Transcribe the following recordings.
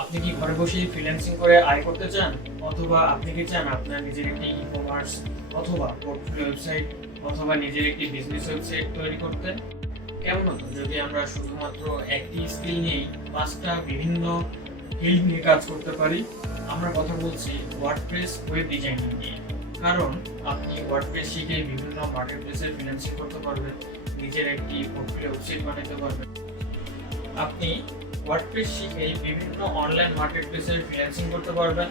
আপনি কি ঘরে বসেই ফ্রিল্যান্সিং করে আয় করতে চান, অথবা আপনি কি চান আপনার নিজের একটি ই-কমার্স অথবা পোর্টফোলিও ওয়েবসাইট অথবা নিজের একটি বিজনেস ওয়েবসাইট তৈরি করতে? কেমন হতো যদি আমরা শুধুমাত্র একটি স্কিল নিয়েই 5টা বিভিন্ন ফিল্ড নিয়ে কাজ করতে পারি? আমরা কথা বলছি ওয়ার্ডপ্রেস ওয়েব ডিজাইনিং নিয়ে। কারণ আপনি ওয়ার্ডপ্রেস শিখে বিভিন্ন মার্কেটপ্লেসে ফ্রিল্যান্সিং করতে পারবেন, নিজের একটি পোর্টফোলিও ওয়েবসাইট বানাতে পারবেন। আপনি ওয়ার্ডপ্রেস শিখে বিভিন্ন অনলাইন মার্কেটপ্লেসে ফ্রিল্যান্সিং করতে পারবেন।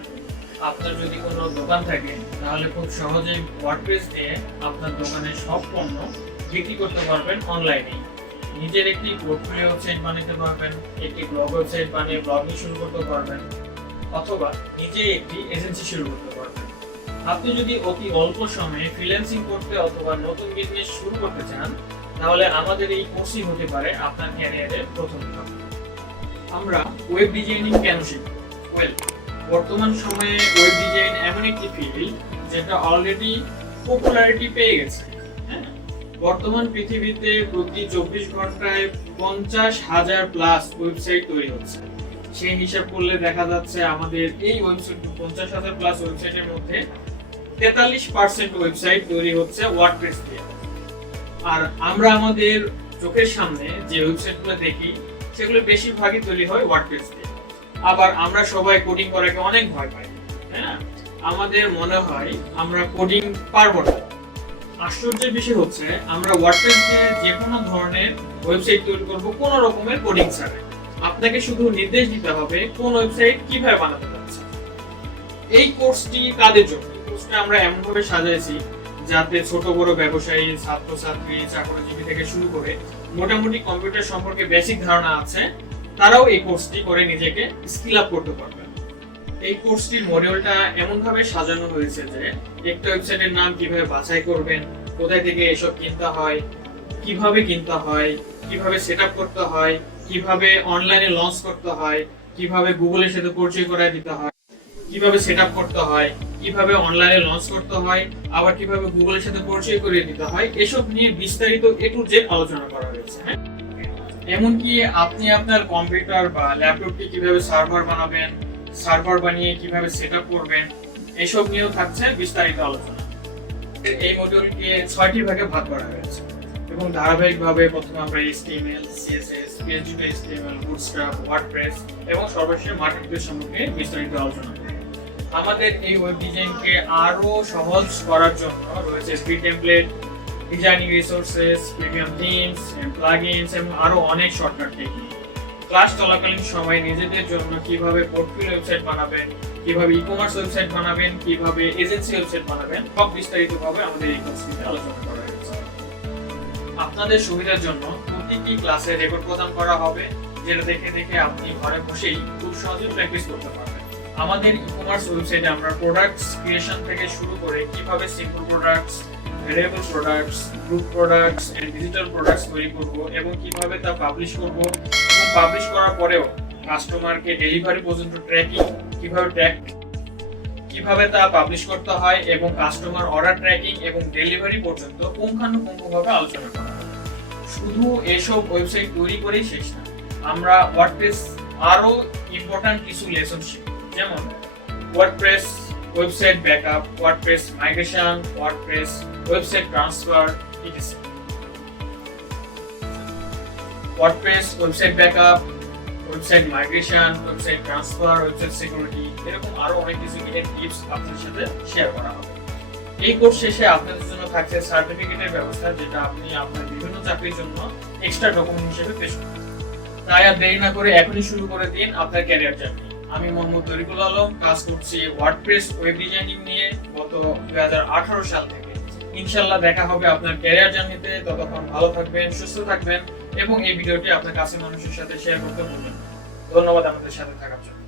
আপনার যদি কোনো দোকান থাকে তাহলে খুব সহজেই ওয়ার্ডপ্রেস দিয়ে আপনার দোকানের সব পণ্য বিক্রি করতে পারবেন অনলাইনে। নিজের একটি পোর্টফোলিও ওয়েবসাইট বানাতে পারবেন, একটি ব্লগ ওয়েবসাইট বানিয়ে ব্লগিং শুরু করতে পারবেন, অথবা নিজে একটি এজেন্সি শুরু করতে পারবেন। আপনি যদি অতি অল্প সময়ে ফ্রিল্যান্সিং করতে অথবা নতুন বিজনেস শুরু করতে চান, তাহলে আমাদের এই কোর্সই হতে পারে আপনার ক্যারিয়ারের প্রথম ধাপ। আমরা ওয়েব ডিজাইনিং কেন শিখব? বর্তমান সময়ে ওয়েব ডিজাইন এমন একটি ফিল্ড যেটা অলরেডি পপুলারিটি পেয়ে গেছে। বর্তমান পৃথিবীতে প্রতি 24 ঘন্টায় 50,000 প্লাস ওয়েবসাইট তৈরি হচ্ছে। সেই হিসাব করলে দেখা যাচ্ছে আমাদের এই ওয়েবসাইট 50,000 প্লাস ওয়েবসাইটের মধ্যে 43% ওয়েবসাইট তৈরি হচ্ছে ওয়ার্ডপ্রেস দিয়ে। আর আমরা আমাদের চোখের সামনে যে ওয়েবসাইটগুলো দেখি সেগুলো বেশিরভাগই তৈরি হয় ওয়ার্ডপ্রেস দিয়ে। আবার আমরা সবাই কোডিং করাকে অনেক ভয় পাই, হ্যাঁ, আমাদের মনে হয় আমরা কোডিং পারবো না। আশ্চর্যের বিষয় হচ্ছে আমরা ওয়ার্ডপ্রেস দিয়ে যে কোনো ধরনের ওয়েবসাইট তৈরি করব কোনো রকমের কোডিং ছাড়া। আপনাকে শুধু নির্দেশ দিতে হবে কোন ওয়েবসাইট কিভাবে বানাতে যাচ্ছে। এই কোর্সটি কাদের জন্য? কোর্সটা আমরা এমনভাবে সাজিয়েছি যাতে ছোট বড় ব্যবসায়ী, ছাত্রছাত্রী, চাকরিজীবী থেকে শুরু করে মোটামুটি কম্পিউটার সম্পর্কে বেসিক ধারণা আছে তারাও এই কোর্সটি করে নিজেকে স্কিল আপ করতে পারবে। এই কোর্সটির মডিউলটা এমনভাবে সাজানো হয়েছে যে একটা ওয়েবসাইটের নাম কিভাবে বাছাই করবেন, কোথায় থেকে এসব কিনতে হয়, কিভাবে কিনতে হয়, কিভাবে সেটআপ করতে হয়, কিভাবে অনলাইনে লঞ্চ করতে হয়, কিভাবে গুগলের সাথে পরিচয় করায় দিতে হয়, কিভাবে সেটআপ করতে হয়, কিভাবে অনলাইনে লঞ্চ করতে হয়, আবার কিভাবে গুগলের সাথে পরিচয় করিয়ে দিতে হয়, এসব নিয়ে বিস্তারিত এ টু জেড আলোচনা করা হয়েছে। এমনকি আপনি আপনার কম্পিউটার বা ল্যাপটপটি কিভাবে সার্ভার বানাবেন, সার্ভার বানিয়ে কিভাবে সেটআপ করবেন, এসব নিয়েও থাকছে বিস্তারিত আলোচনা। এই মডিউলকে 6টি ভাগে ভাগ করা হয়েছে এবং ধারাবাহিকভাবে প্রথমে আমরা HTML, CSS, PHP, HTML, bootstrap, WordPress এবং সর্বশেষে মার্কেটপ্লেস সম্পর্কে বিস্তারিত আলোচনা করি। আমাদের এই ওয়েব ডিজাইনকে আরো সহজ করার জন্য রয়েছে free template, designing resources, premium themes, plugins এবং আরো অনেক শর্টকাট টেকনিক। ক্লাস চলাকালীন সময় নিজেদের জন্য কিভাবে পোর্টফোলিও ওয়েবসাইট বানাবেন, কিভাবে ই-কমার্স ওয়েবসাইট বানাবেন, কিভাবে এজেন্সি ওয়েবসাইট বানাবেন, সব বিস্তারিতভাবে আমাদের এই কোর্সটিতে আলোচনা করা হয়েছে। আপনাদের সুবিধার জন্য প্রতিটি ক্লাসে রেকর্ড প্রদান করা হবে, যেটা দেখে দেখে আপনি ঘরে বসেই খুব সহজে প্র্যাকটিস করতে পারবেন। আমাদের ই-কমার্স ওয়েবসাইটে আমরা প্রোডাক্টস ক্রিয়েশন থেকে শুরু করে কিভাবে simple products, variable products, group products and digital products তৈরি করব এবং কিভাবে তা পাবলিশ করব, এবং পাবলিশ করার পরেও কাস্টমারকে ডেলিভারি পর্যন্ত ট্র্যাকিং কিভাবে তা পাবলিশ করতে হয় এবং কাস্টমার অর্ডার ট্র্যাকিং এবং ডেলিভারি পর্যন্ত পুঙ্খানুপুঙ্খভাবে আলোচনা করা হবে। শুধু এসব ওয়েবসাইট তৈরি করেই শেষ না, আমরা ওয়ার্ডপ্রেস আরো ইম্পর্টেন্ট কিছু লেসন শিখব, যেমন WordPress website backup, WordPress migration, WordPress website transfer, ইত্যাদি। WordPress website backup, website migration, website transfer, website security, এরকম আরো অনেক কিছু টিপস আপনাদের সাথে শেয়ার করা হবে। এই কোর্স শেষে আপনাদের জন্য থাকছে সার্টিফিকেটের ব্যবস্থা, যেটা আপনি আপনার বিভিন্ন চাকরির জন্য এক্সট্রা ডকুমেন্ট হিসেবে পেশ করবেন। তাই আর দেরি না করে এখনই শুরু করে দিন আপনার ক্যারিয়ার জার্নি। আমি মোহাম্মদ তরিকুল আলম, কাজ করছি ওয়ার্ডপ্রেস ওয়েব ডিজাইনিং নিয়ে গত 2018 সাল থেকে। ইনশাআল্লাহ দেখা হবে আপনার ক্যারিয়ার জার্নিতে। ততক্ষণ ভালো থাকবেন, সুস্থ থাকবেন এবং এই ভিডিওটি আপনার কাছের মানুষের সাথে শেয়ার করতে ভুলবেন না। ধন্যবাদ আমাদের সাথে থাকার জন্য।